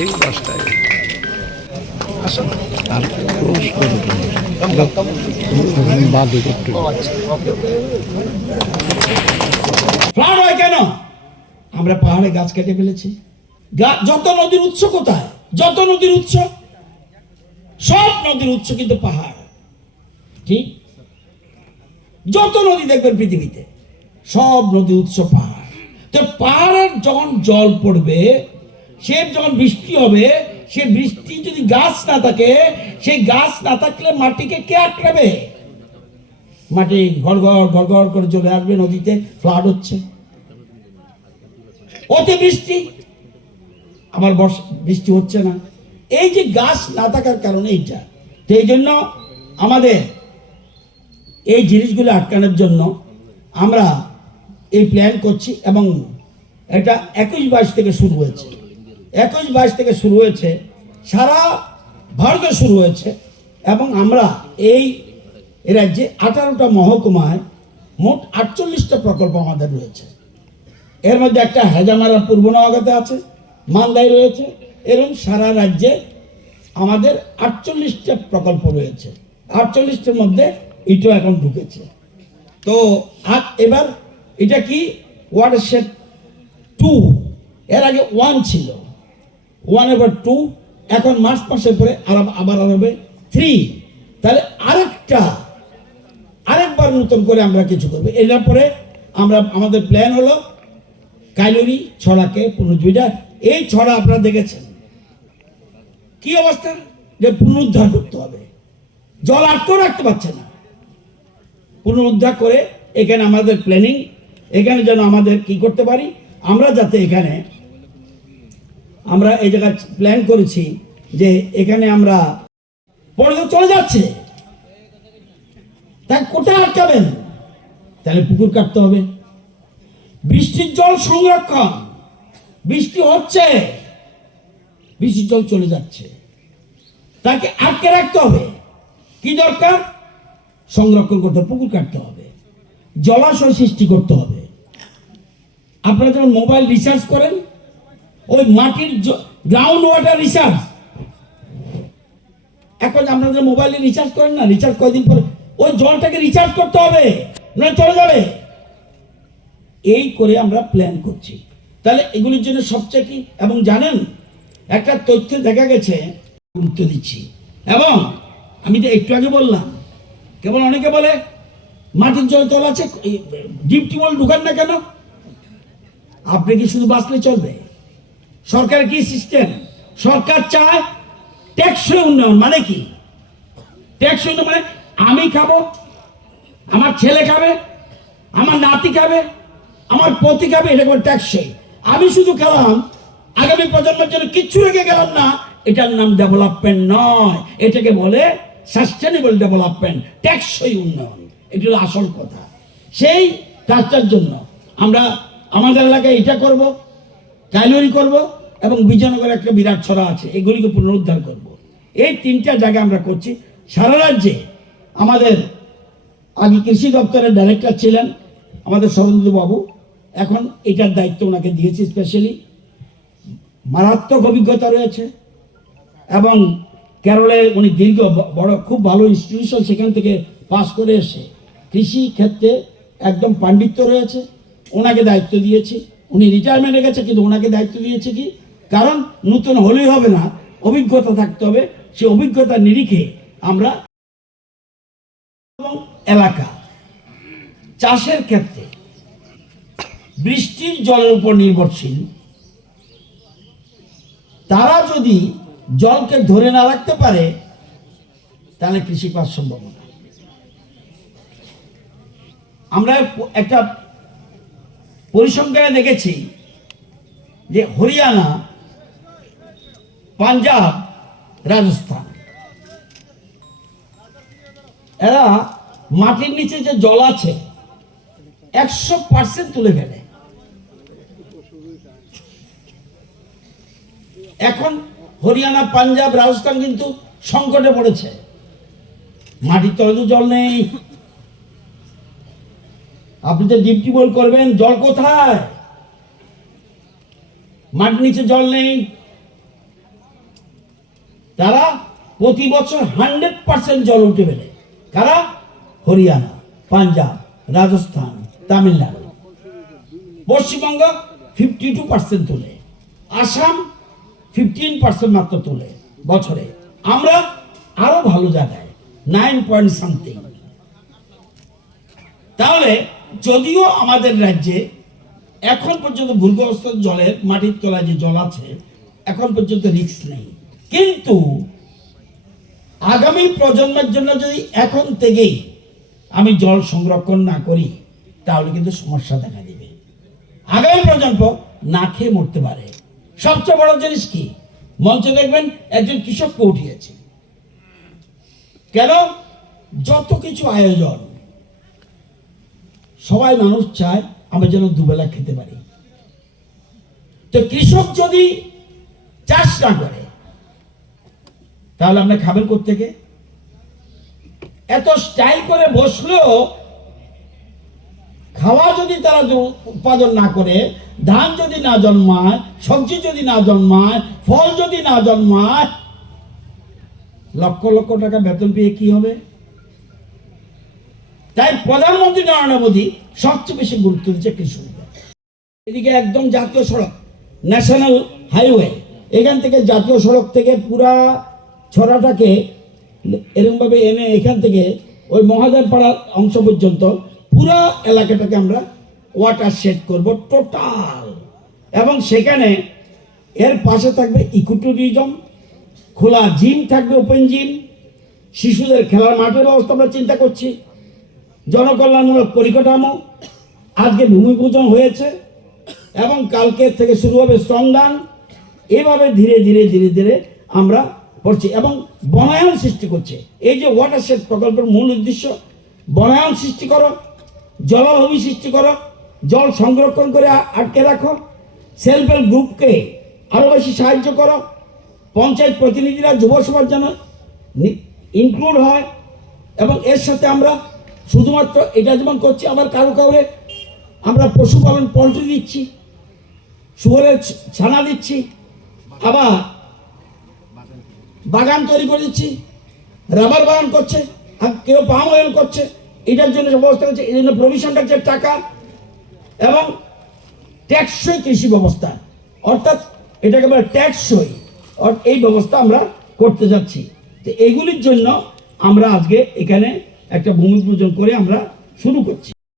এই রাস্তায় আর ক্রস করে বাদে একটু ফ্লাড হয় কেন? আমরা পাহাড়ে গাছ কেটে ফেলেছি। যত নদীর উৎস কোথায়? যত নদীর উৎস, সব নদীর উৎস কিন্তু পাহাড়। ঠিক, যত নদী দেখবেন পৃথিবীতে সব নদীর উৎস পাহাড়। তো পাহাড়ের যখন জল পড়বে, সে যখন বৃষ্টি হবে, সে বৃষ্টি যদি গাছ না থাকে, সেই গাছ না থাকলে মাটিকে কে আটকাবে? মাটি ঘর ঘর করে চলে আসবে নদীতে, ফ্লাড হচ্ছে। অতিবৃষ্টি, আমার বৃষ্টি হচ্ছে না, এই যে গাছ না থাকার কারণে এইটা। তো এই জন্য আমাদের এই জিনিসগুলো আটকানোর জন্য আমরা এই প্ল্যান করছি, এবং এটা 21-22 থেকে শুরু হয়েছে। 21-22 থেকে শুরু হয়েছে, সারা ভারতে শুরু হয়েছে। এবং আমরা এই রাজ্যে 18টা মহকুমায় মোট 48টা প্রকল্প আমাদের রয়েছে। এর মধ্যে একটা হেজামারা পূর্ব নওগাঁতে আছে, মালদায় রয়েছে, এরকম সারা রাজ্যে আমাদের 48টা প্রকল্প রয়েছে। 48টার মধ্যে এটাও এখন ঢুকেছে। তো এবার এটা কি ওয়াটারশেড 2, এর আগে 1 ছিল, 1 এবার 2, এখন মার্চ মাসের পরে আবার হবে 3। তাহলে আরেকবার নতুন করে আমরা কিছু করবো। এর পরে আমাদের প্ল্যান হলো কাইলুরি ছড়াকে পুনরুজ্জীবিত। এই ছড়া আপনারা দেখেছেন কি অবস্থা, যে পুনরুদ্ধার করতে হবে, জল আটকেও রাখতে পারছে না। পুনরুদ্ধার করে এখানে আমাদের প্ল্যানিং, এখানে যেন আমাদের কি করতে পারি আমরা, যাতে এখানে আমরা এই জায়গায় প্ল্যান করেছি যে এখানে আমরা পরে চলে যাচ্ছে, তা কোথায় আটকাবেন? তাহলে পুকুর কাটতে হবে। বৃষ্টির জল সংরক্ষণ, বৃষ্টি হচ্ছে, বৃষ্টির জল চলে যাচ্ছে, তাকে আটকে রাখতে হবে। কি দরকার? সংরক্ষণ করতে হবে, পুকুর কাটতে হবে, জলাশয় সৃষ্টি করতে হবে। আপনারা যখন মোবাইল রিচার্জ করেন, ওই মাটির গ্রাউন্ড ওয়াটার রিচার্জ, এখন আপনারা মোবাইলে রিচার্জ করেন না, রিচার্জ কয়দিন পরে ওই জলটাকে রিচার্জ করতে হবে, না চলে যাবে। এই করে আমরা প্ল্যান করছি। তাহলে এগুলির জন্য সবচেয়ে কি, এবং জানেন একটা তথ্য দেখা গেছে, গুরুত্ব দিচ্ছি। এবং আমি তো একটু আগে বললাম, কেবল অনেকে বলে মাটির জল তল আছে, ডিপ টিউবওয়েল ঢুকান না কেন? আপনি কি শুধু বাঁচলে চলবে? সরকারের কি সিস্টেম? সরকার চায় টেকসই উন্নয়ন। মানে কি টেকসই উন্নয়ন? মানে আমি খাবো, আমার ছেলে খাবে, আমার নাতি খাবে, আমার পতি খাবে, এটা করে টেকসই। আমি শুধু খেলাম, আগামী প্রজন্মের জন্য কিচ্ছু রেখে গেলাম না, এটার নাম ডেভেলপমেন্ট নয়, এটাকে বলে সাস্টেনেবল ডেভেলপমেন্ট, টেকসই উন্নয়ন। এটা হলো আসল কথা। সেই কাজটার জন্য আমরা আমাদের এলাকায় এটা করব, কাইলুরি করব, এবং বিজয়নগরে একটা বিরাট ছড়া আছে, এগুলিকে পুনরুদ্ধার করব। এই 3টা জায়গা আমরা করছি সারা রাজ্যে। আমাদের আগে কৃষি দপ্তরের ডাইরেক্টর ছিলেন আমাদের শরণদীপ বাবু, এখন এটার দায়িত্ব ওনাকে দিয়েছি স্পেশালি। মারাত্মক অভিজ্ঞতা রয়েছে, এবং কেরলে উনি বড় খুব ভালো ইনস্টিটিউশন, সেখান থেকে পাস করে এসে কৃষি ক্ষেত্রে একদম পাণ্ডিত্য রয়েছে। ওনাকে দায়িত্ব দিয়েছি, উনি রিটায়ারমেন্টে গেছে, কিন্তু ওনাকে দায়িত্ব দিয়েছে কি, কারণ নতুন হলেই হবে না, অভিজ্ঞতা থাকতে হবে। সেই অভিজ্ঞতার নিরিখে আমরা এলাকা চাষের ক্ষেত্রে বৃষ্টির জলের উপর নির্ভরশীল, তারা যদি জলকে ধরে না রাখতে পারে, তাহলে কৃষিকাজ সম্ভব না। আমরা একটা পরিসংখ্যানে দেখেছি যে হরিয়ানা, পাঞ্জাব, রাজস্থান, এরা মাটির নিচে যে জল আছে 100% তুলে ফেলে। এখন হরিয়ানা, পাঞ্জাব, রাজস্থান কিন্তু সংকটে পড়েছে, মাটির তলে তো জল নেই। আপনি তো ডিপ টিউবওয়েল করবেন, জল কোথায়? মাটির নিচে জল নেই। তারা প্রতি বছর 100% জল উঠে ফেলে। কারা? হরিয়ানা, পাঞ্জাব, রাজস্থান, তামিলনাড়ু। পশ্চিমবঙ্গ 52% তোলে, আসাম 15% মাত্র তোলে বছরে। আমরা আরো ভালো জায়গায় 9 পয়েন্ট সামথিং। তাহলে যদিও আমাদের রাজ্যে এখন পর্যন্ত ভূগর্ভস্থ জলের মাটির তলায় যে জল আছে এখন পর্যন্ত রিস্ক নেই, কিন্তু আগামী প্রজন্মের জন্য যদি এখন থেকেই আমি জল সংরক্ষণ না করি তাহলে কিন্তু সমস্যা দেখা দেবে। আগামী প্রজন্ম না খেয়ে মরতে পারে। সবচেয়ে বড় জিনিস কি? মঞ্চে দেখবেন একজন কৃষককে উঠিয়েছে। কেন? যত কিছু আয়োজন, সবাই মানুষ চায় আমরা যেন দুবেলা খেতে পারি। তো কৃষক যদি চাষ না করে তাহলে আপনি খাবেন কোত্থেকে? এত স্টাইল করে বসলেও খাওয়া যদি তারা উৎপাদন না করে, ধান যদি না জন্মায়, সবজি যদি না জন্মায়, ফল যদি না জন্মায়, লক্ষ লক্ষ টাকা বেতন পেয়ে কি হবে? তাই প্রধানমন্ত্রী নরেন্দ্র মোদী সবচেয়ে বেশি গুরুত্ব দিচ্ছে কৃষকদের। এদিকে একদম জাতীয় সড়ক, ন্যাশনাল হাইওয়ে, এখান থেকে জাতীয় সড়ক থেকে পুরা ছড়াটাকে এরকমভাবে এনে এখান থেকে ওই মহাজনপাড়া অংশ পর্যন্ত পুরা এলাকাটাকে আমরা ওয়াটার শেড করব টোটাল। এবং সেখানে এর পাশে থাকবে ইকোট্যুরিজম, খোলা জিম থাকবে, ওপেন জিম, শিশুদের খেলার মাঠের ব্যবস্থা আমরা চিন্তা করছি, জনকল্যাণমূলক পরিকাঠামো। আজকে ভূমি পূজন হয়েছে এবং কালকের থেকে শুরু হবে শ্রমদান। এভাবে ধীরে ধীরে ধীরে ধীরে আমরা করছি এবং বনায়ন সৃষ্টি করছে। এই যে ওয়াটারশেড প্রকল্পের মূল উদ্দেশ্য বনায়ন সৃষ্টি করো, জলাভূমি সৃষ্টি করো, জল সংরক্ষণ করে আটকে রাখো, সেলফ হেল্প গ্রুপকে আরও বেশি সাহায্য করো, পঞ্চায়েত প্রতিনিধিরা যুবসভার জন্য ইনক্লুড হয়। এবং এর সাথে আমরা শুধুমাত্র এটা যেমন করছি, আবার কারো কাউরে আমরা পশুপালন পোলট্রি দিচ্ছি, শুয়োরের ছানা দিচ্ছি, আবার বাগান তৈরি করে দিচ্ছি, রাবার বাগান করছে, আর কেউ পাম অয়েল করছে। এটার জন্য ব্যবস্থা হচ্ছে, এই জন্য প্রভিশন ট্যাক্সের টাকা এবং ট্যাক্সই কৃষি ব্যবস্থা, অর্থাৎ এটাকে আমরা ট্যাক্সই এই ব্যবস্থা আমরা করতে যাচ্ছি। তো এইগুলির জন্য আমরা আজকে এখানে একটা ভূমি পূজন করে আমরা শুরু করছি।